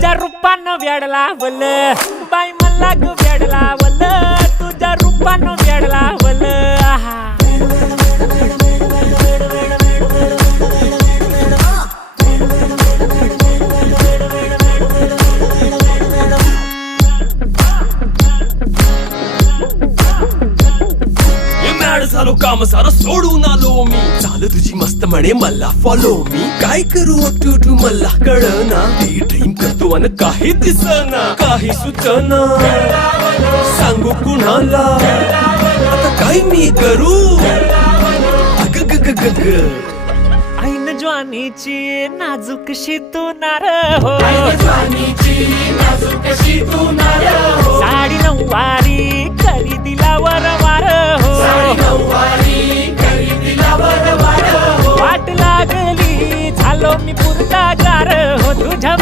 तुझ्या रूपानं वेड लावल बाई मला ग वेड लावल तुझ्या रूपानं वेड लावल आहा झालो काम सारं सोडून आलो मी चाल तुझी मस्त म्हणे मला फॉलो मी काय करू टू मला कळना ती ड्रीम करतो अन काही दिसना काही सुचना सांगू कुणाला आता काय मी करू अग ग ग ग ग ऐन ज्वानीची नाजूकशी तू नार हो साडी नऊवारी करी दिला वरवार हो वाट लागली झालो मी पुरता गार हो तुझ्या